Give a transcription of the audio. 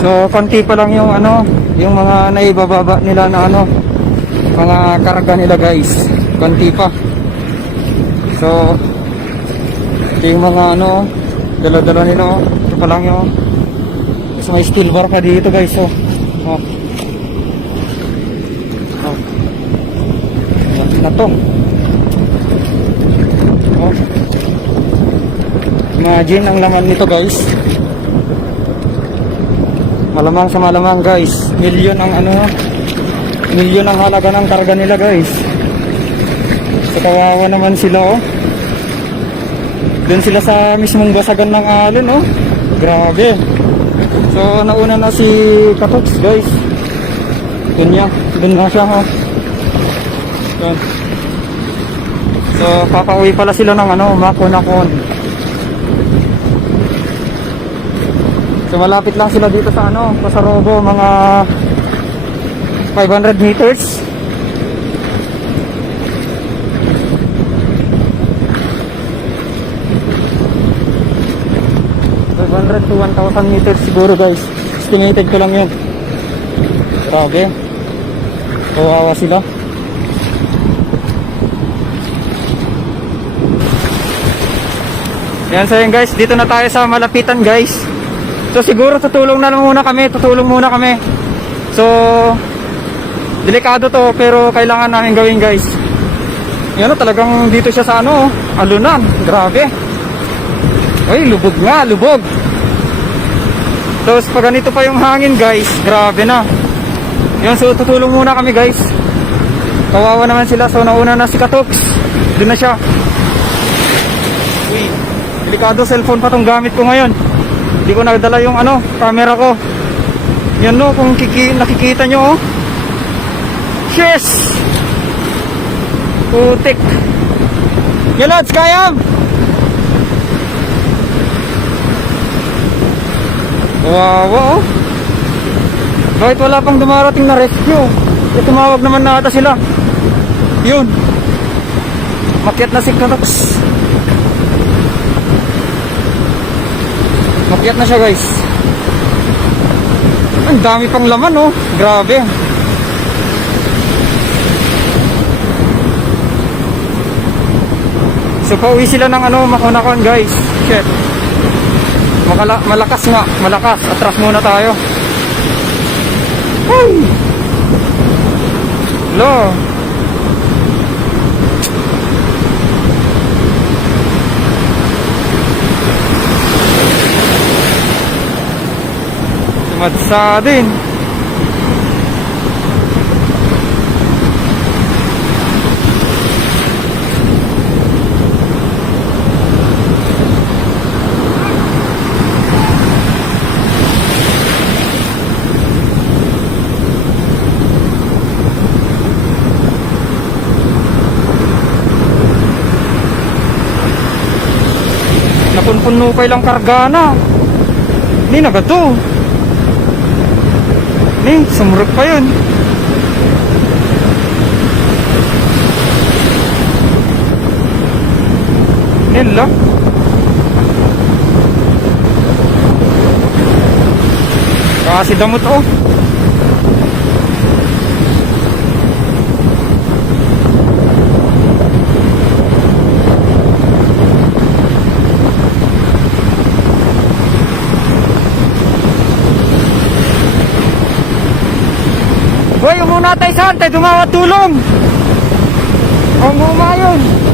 So, konti pa lang yung ano, yung mga naibababa nila na ano, mga karga nila guys. Konti pa. So, yung mga ano, dala-dala nila oh. Ito pa lang yung So, may steel bar pa dito guys oh. Oh. Oh. Laki na to. Oh. Imagine ang laman nito guys. Malamang sa malamang guys. Milyon ang ano, milyon ang halaga ng karga nila guys. So kawawa naman sila oh. Doon sila sa mismong basagan ng alon oh. Grabe. So nauna na si Katoks guys. Doon niya, doon na siya oh. So papauwi pala sila ng ano, Makonakon. So malapit lang sila dito sa ano, Pasarobo, mga 500 meters. $500 to 1,000 meters siguro guys. Estimated ko lang yun. Grabe. Kawawa sila. Yan so yun guys, dito na tayo sa malapitan guys. So siguro tutulong na lang muna kami, tutulong muna kami. So delikado to pero kailangan namin gawin guys. Yan o, talagang dito siya sa ano, alunan. Grabe. Ay, lubog nga, lubog. Tapos pag ganito pa yung hangin guys, grabe na. Yan, so tutulong muna kami guys. Kawawa naman sila, so nauna na si Katoks. Doon na siya. Uy, delikado cellphone pa tong gamit ko ngayon. Hindi ko nagdala yung ano, camera ko. Yan no, kung kiki, nakikita nyo oh. Yes! Putik. Yalods, kaya! Wawa oh. Bakit wala pang dumarating na rescue? Eh, tumawag naman na ata sila. Yun. Makyat na si Kanox. Makyat na siya guys. Ang dami pang laman oh. Grabe. So pauwi sila ng ano, makunakon guys. Shit. Makala malakas nga, malakas. Atras muna tayo. Hey! Tumadsa din. Napunpuno pa ilang karga na. Ni nagato. Ni, sumurot pa yun. Nila. Kasi damot oh. natay saan, tayo dumawa tulong. Ang humayon.